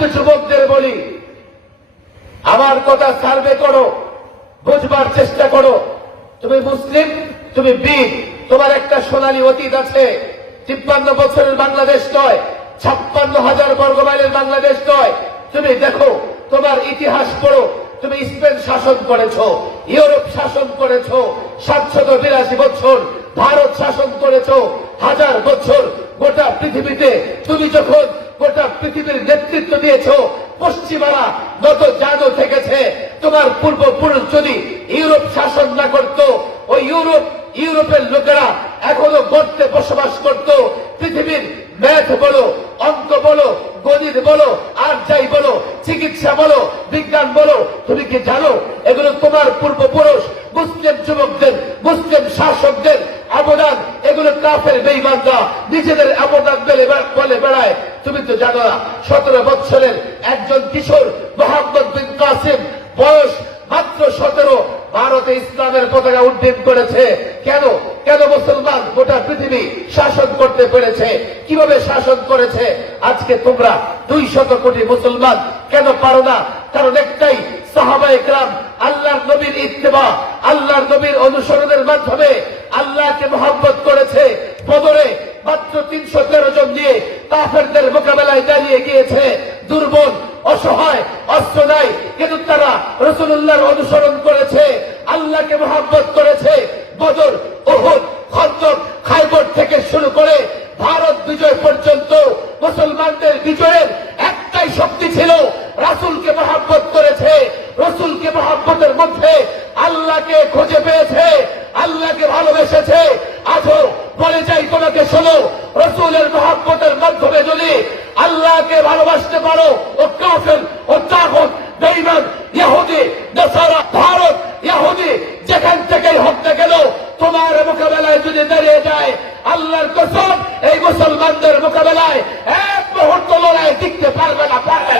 তো যুবকদের বলি, আমার কথা সার্ভে করো, বুঝবার চেষ্টা করো। তুমি মুসলিম, তুমি বীর, তোমার একটা সোনালী অতীত আছে। তিপ্পান্ন বছরের বাংলাদেশ নয়, ছাপ্পান্ন হাজার বর্গ মাইলের বাংলাদেশ নয়। তুমি দেখো, তোমার ইতিহাস পড়ো, তুমি স্পেন শাসন করেছ, ইউরোপ শাসন করেছ, সাতশত বিরাশি বছর ভারত শাসন করেছ, হাজার বছর গোটা পৃথিবীতে তুমি যখন পৃথিবীর নেতৃত্ব দিয়েছ, পশ্চিমারা নত জানো থেকেছে, তোমার পূর্বপুরুষ যদি ইউরোপ শাসন না করত, ওই ইউরোপ, ইউরোপের লোকেরা এখনও গর্তে বসবাস করত। পৃথিবীর ম্যাথ বলো, অঙ্ক বলো, গণিত বলো আর যাই বলো, চিকিৎসা বলো, বিজ্ঞান বলো, তুমি কি জানো? এগুলো তোমার পূর্বপুরুষ, মুসলিম যুবকদের, মুসলিম শাসকদের অবদান। এগুলো কাফের বেইমানরা নিজেদের অবদান বলে বেড়ায়। তুমি তো জানো না সতেরো বৎসরের একজন কিশোর মোহাম্মদ বিন কাসিম। বয়স মাত্র সতেরো। ভারতে ইসলামের পতাকা উড্ডীন করেছে। কেন? কেন মুসলমান গোটা পৃথিবী শাসন করতে পেরেছে? কীভাবে শাসন করেছে? আজকে তোমরা দুই শত কোটি মুসলমান কেন পারো না? কারণ একটাই সাহাবা একরাম আল্লাহর নবীর ইত্তেবা, আল্লাহর নবীর অনুসরণের মাধ্যমে আল্লাহকে মহব্বত করেছে। বদরে কাফেরদের মোকাবেলায় দাঁড়িয়ে গিয়েছে। দুর্বল, অসহায় অস্ত্র নাই কিন্তু তারা রসুল্লাহর অনুসরণ করেছে, আল্লাহকে মহাব্বত করেছে। বদর ওহুদ খন্দক খাইবর থেকে শুরু করে ভারত বিজয় পর্যন্ত মুসলমানদের বিজয়ের একটাই শক্তি ছিল, রাসুলকে মহাব্বত করেছে। রসুলকে মহাব্বতের মধ্যে আল্লাহকে খুঁজে পেয়েছে, আল্লাহকে ভালোবেসেছে। বলে যাই, তোমাকে শোনো। রসুলের মহাব্বতের মাধ্যমে যদি আল্লাহকে ভালোবাসতে পারো, ও কাফের, ও তাগত বেইমান ইহুদি নাসারা, ভারত ইহুদি যেখান থেকেই হোক না গেল তোমার মোকাবেলায় যদি দাঁড়িয়ে যায়, আল্লাহর কসম, এই মুসলমানদের মোকাবেলায় এক মুহূর্ত লড়াই টিকতে পারবে না, পারবে